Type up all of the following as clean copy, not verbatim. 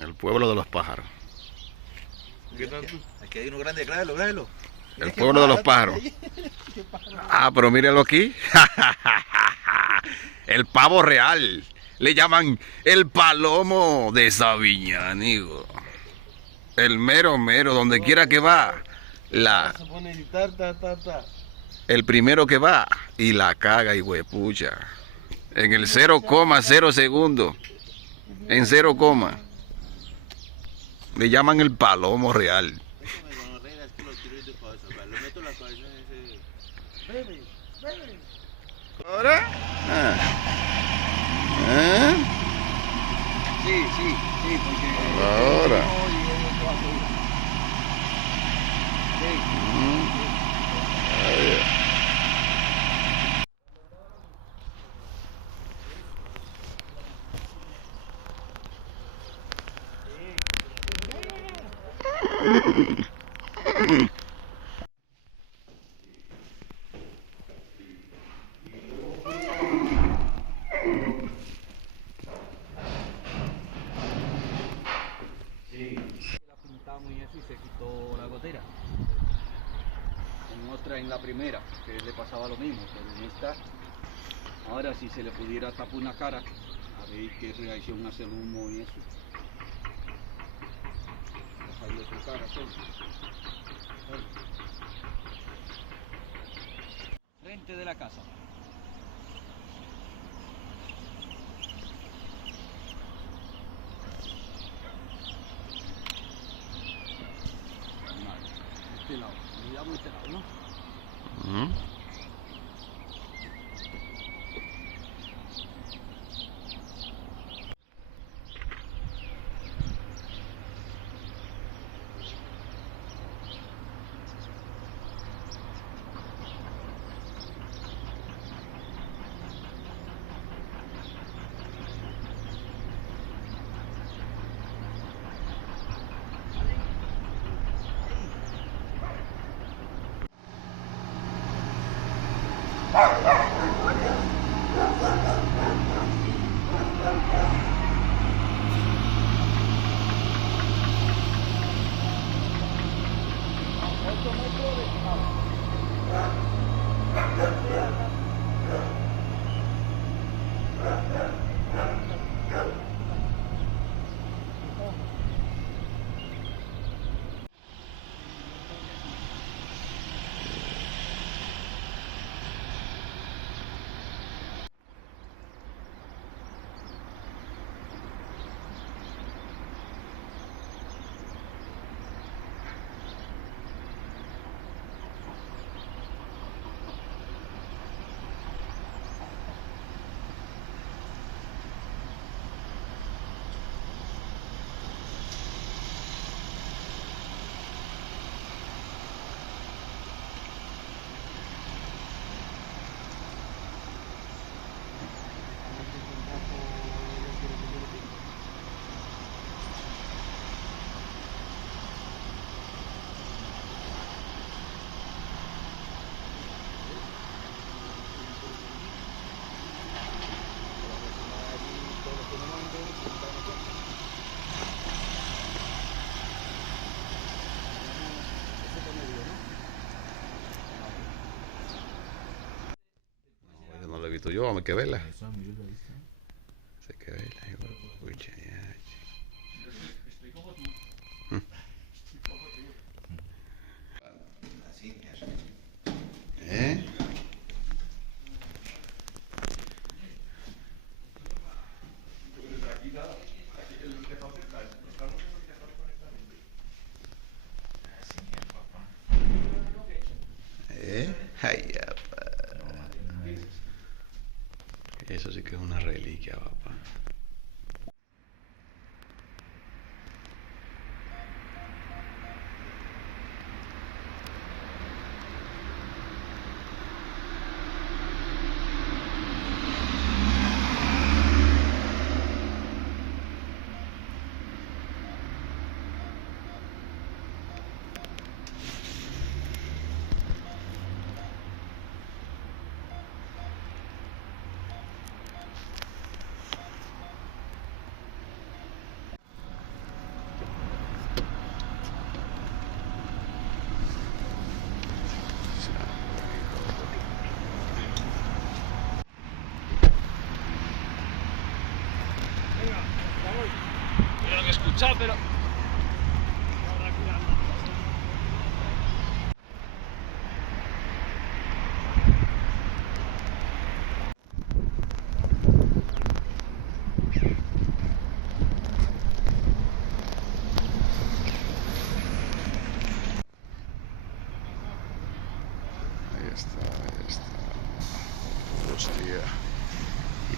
El pueblo de los pájaros. ¿Qué tal tú? Aquí hay uno grande, grábelo, grábelo. El pueblo de los pájaros. Ah, pero míralo aquí. El pavo real. Le llaman el palomo de Sabiñánigo. El mero mero, donde quiera que va. Se pone a editar, El primero que va y la caga y huepucha. En el 0,0 segundos. En 0, le llaman el palomo real. Bebe, bebe. ¿Ahora? ¿Eh? Sí, porque... Ahora. La pintamos y eso y se quitó la gotera. En otra, en la primera, que le pasaba lo mismo, pero en esta, ahora si se le pudiera tapar una cara, a ver qué reacción hace el humo y eso. Dejarle su cara solo. Frente de la casa. Este lado, miramos este lado, ¿no? No lo he visto yo, hay que verla. Hay que verla. Pucha, ya. ¿Eh? Ay, ya, pa. Eso sí que es una reliquia, papá. había escuchado, pero... Ahí está. Hostia.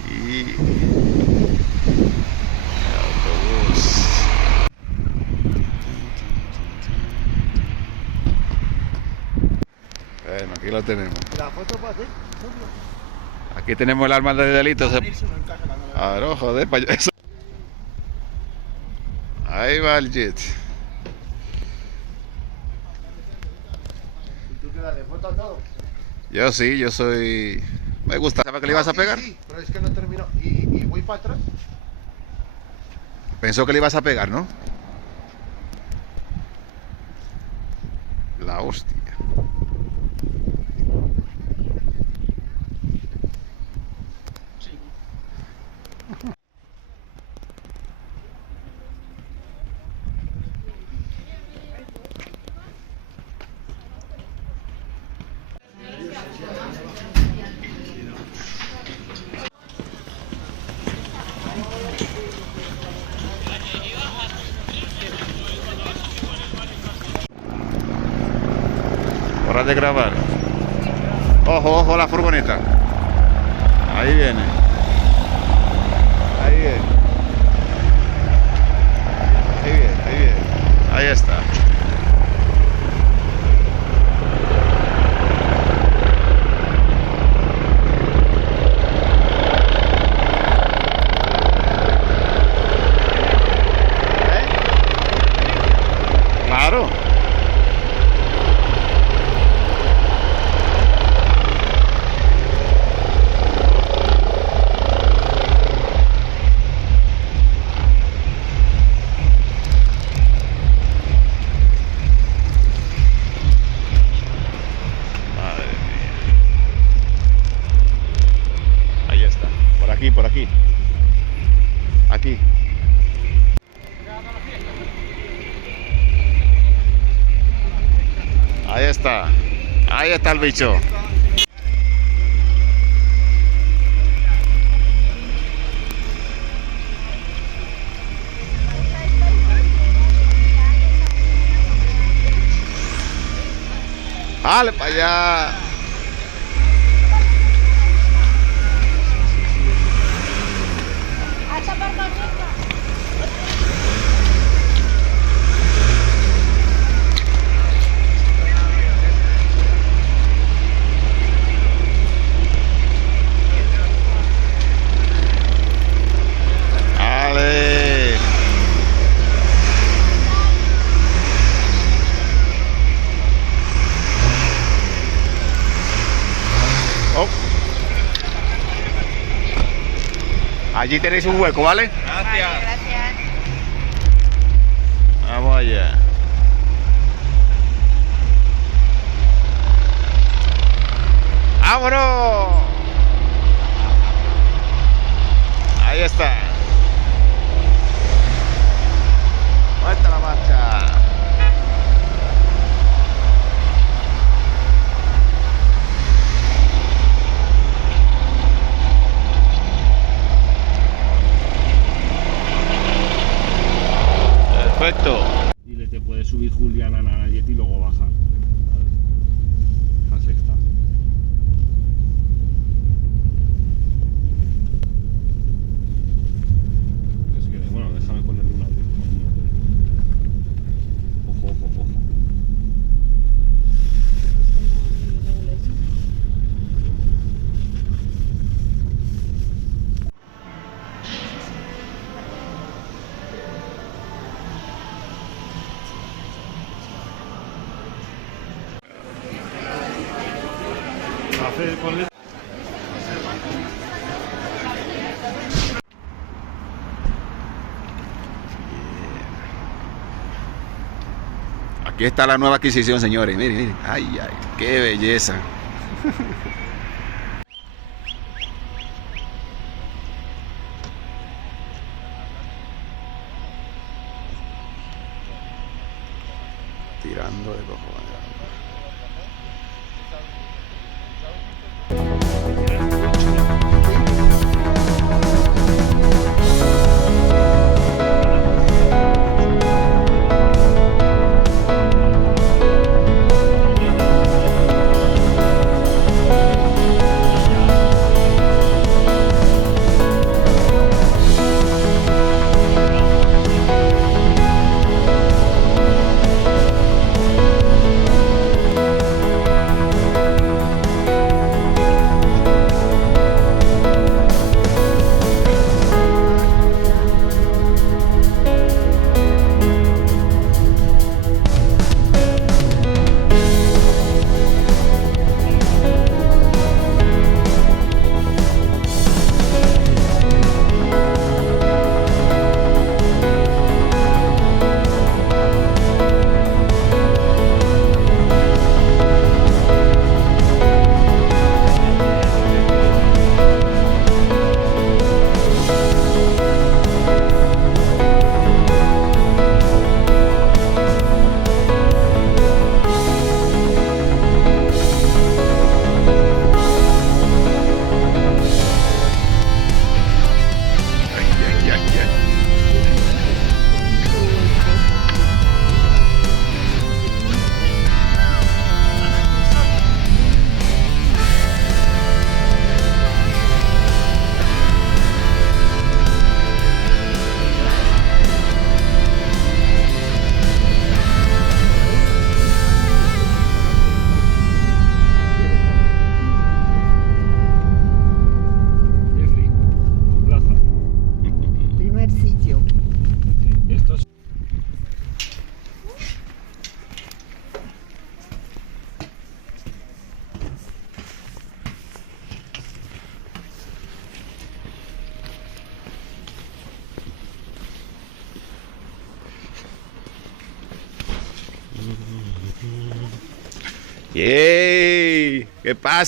Y el autobús. Bueno, aquí lo tenemos. La foto para ti. Aquí tenemos el arma de delito. A ver, joder, eso. Ahí va el jet. ¿Y tú qué das de foto a todo? Yo sí, yo soy... Me gusta. ¿Sabes que le ibas a pegar? Sí, pero es que no terminó. ¿Y voy para atrás? Pensó que le ibas a pegar, ¿no? La hostia. Hora de grabar. Ojo, ojo la furgoneta. Ahí viene. Ahí viene. Ahí viene, ahí viene. Ahí está. Claro. Madre mía. Ahí está. Por aquí, por aquí. Aquí. Ahí está. Ahí está el bicho. Dale para allá. Dale. Oh. Allí tenéis un hueco, ¿vale? Gracias. Vamos allá. ¡Vámonos! Ahí está. Vuelta la marcha. Perfecto. Y le te puede subir Julián a la Nayet y luego bajar. A sexta. Es que, bueno, déjame ponerle una vez. Ojo, ojo, ojo. Ponle... Aquí está la nueva adquisición, señores. Miren, miren. Ay, ay, qué belleza. tirando de cojones. Jeffrey, tu plaza. Primer sitio. Esto es... ¡Yay! ¿Qué pasa?